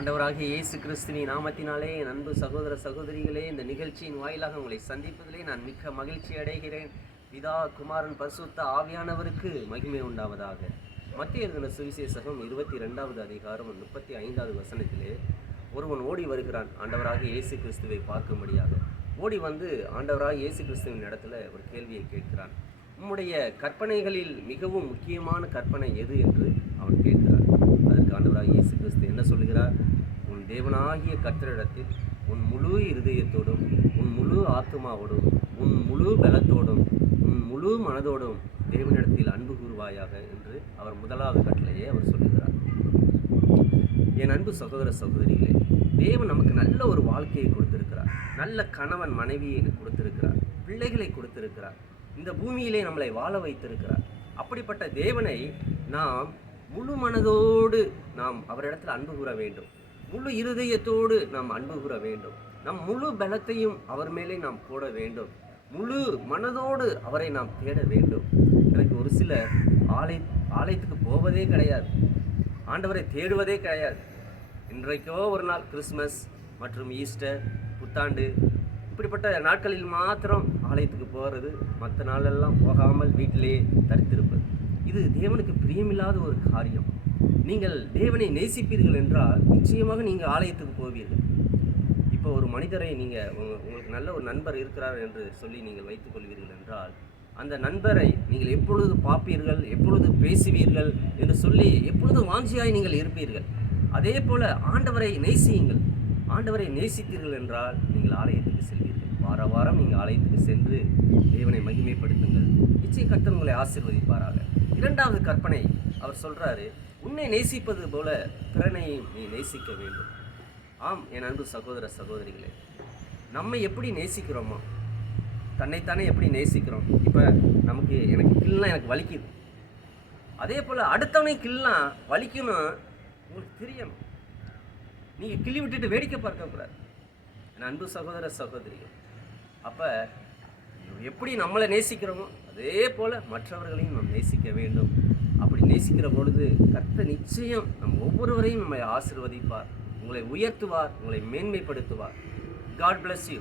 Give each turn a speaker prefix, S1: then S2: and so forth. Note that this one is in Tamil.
S1: ஆண்டவராகிய இயேசு கிறிஸ்துவின் நாமத்தினாலே என் அன்பு சகோதர சகோதரிகளே இந்த நிகழ்ச்சியின் வாயிலாக உங்களை சந்திப்பதிலே நான் மிக்க மகிழ்ச்சி அடைகிறேன் பிதா குமாரன் பசுத்த ஆவியானவருக்கு மகிமை உண்டாவதாக மத்திய இருந்த சுவிசேஷகம் இருபத்தி ரெண்டாவது அதிகாரம் முப்பத்தி ஐந்தாவது வசனத்திலே ஒருவன் ஓடி வருகிறான் ஆண்டவராக இயேசு கிறிஸ்துவை பார்க்கும்படியாக ஓடி வந்து ஆண்டவராக இயேசு கிறிஸ்துவின் இடத்துல ஒரு கேள்வியை கேட்கிறான் உம்முடைய கற்பனைகளில் மிகவும் முக்கியமான கற்பனை எது என்று அவன் கேட்கிறான் அதற்கு ஆண்டவராக தேவனாகிய கர்த்தரிடத்தில் உன் முழு இருதயத்தோடும் உன் முழு ஆத்மாவோடும் உன் முழு பலத்தோடும் உன் முழு மனதோடும் தேவனிடத்தில் அன்பு கூறுவாயாக என்று அவர் முதலாவது கட்டளையே அவர் சொல்லுகிறார் என் அன்பு சகோதர சகோதரிகளே தேவன் நமக்கு நல்ல ஒரு வாழ்க்கையை கொடுத்திருக்கிறார் நல்ல கணவன் மனைவியை கொடுத்திருக்கிறார் பிள்ளைகளை கொடுத்திருக்கிறார் இந்த பூமியிலே நம்மளை வாழ வைத்திருக்கிறார் அப்படிப்பட்ட தேவனை நாம் முழு மனதோடு நாம் அவரிடத்தில் அன்பு கூற வேண்டும் முழு இருதயத்தோடு நாம் அன்பு கூற வேண்டும் நம் முழு பலத்தையும் அவர் மேலே நாம் போட வேண்டும் முழு மனதோடு அவரை நாம் தேட வேண்டும் எனக்கு ஒரு சில ஆலை ஆலயத்துக்கு போவதே கிடையாது ஆண்டவரை தேடுவதே கிடையாது இன்றைக்கோ ஒரு நாள் கிறிஸ்மஸ் மற்றும் ஈஸ்டர் புத்தாண்டு இப்படிப்பட்ட நாட்களில் மாத்திரம் ஆலயத்துக்கு போகிறது மற்ற நாளெல்லாம் போகாமல் வீட்டிலேயே தரித்திருப்பது இது தேவனுக்கு பிரியமில்லாத ஒரு காரியம் நீங்கள் தேவனை நேசிப்பீர்கள் என்றால் நிச்சயமாக நீங்கள் ஆலயத்துக்கு போவீர்கள் இப்போ ஒரு மனிதரை நீங்கள் உங்களுக்கு நல்ல ஒரு நண்பர் இருக்கிறார் என்று சொல்லி நீங்கள் வைத்துக் கொள்வீர்கள் என்றால் அந்த நண்பரை நீங்கள் எப்பொழுது பார்ப்பீர்கள் எப்பொழுது பேசுவீர்கள் என்று சொல்லி எப்பொழுது வாஞ்சியாய் நீங்கள் இருப்பீர்கள் அதே போல் ஆண்டவரை நேசியுங்கள் ஆண்டவரை நேசித்தீர்கள் என்றால் நீங்கள் ஆலயத்துக்கு செல்வீர்கள் வார வாரம் நீங்கள் ஆலயத்துக்கு சென்று தேவனை மகிமைப்படுத்துங்கள் நிச்சயம் கர்த்தர் உங்களை ஆசீர்வதிப்பாராக இரண்டாவது கற்பனை அவர் சொல்கிறாரு உன்னை நேசிப்பது போல பிறனையும் நீ நேசிக்க வேண்டும் ஆம் என் அன்பு சகோதர சகோதரிகளே நம்மை எப்படி நேசிக்கிறோமோ தன்னைத்தானே எப்படி நேசிக்கிறோம் இப்போ நமக்கு எனக்கு கில்லாம் எனக்கு வலிக்குது அதே போல் அடுத்தவனை கில்லாம் வலிக்கணும் உங்களுக்கு தெரியணும் நீங்கள் கிள்ளி விட்டுட்டு வேடிக்கை பார்க்கக்கூடாது என் அன்பு சகோதர சகோதரிகள் அப்போ எப்படி நம்மளை நேசிக்கிறோமோ அதே போல் மற்றவர்களையும் நாம் நேசிக்க வேண்டும் அப்படி நேசிக்கிற பொழுது கத்த நிச்சயம் நம் ஒவ்வொருவரையும் நம்மை ஆசிர்வதிப்பார் உங்களை உயர்த்துவார் உங்களை மேன்மைப்படுத்துவார் காட் பிளஸ் யூ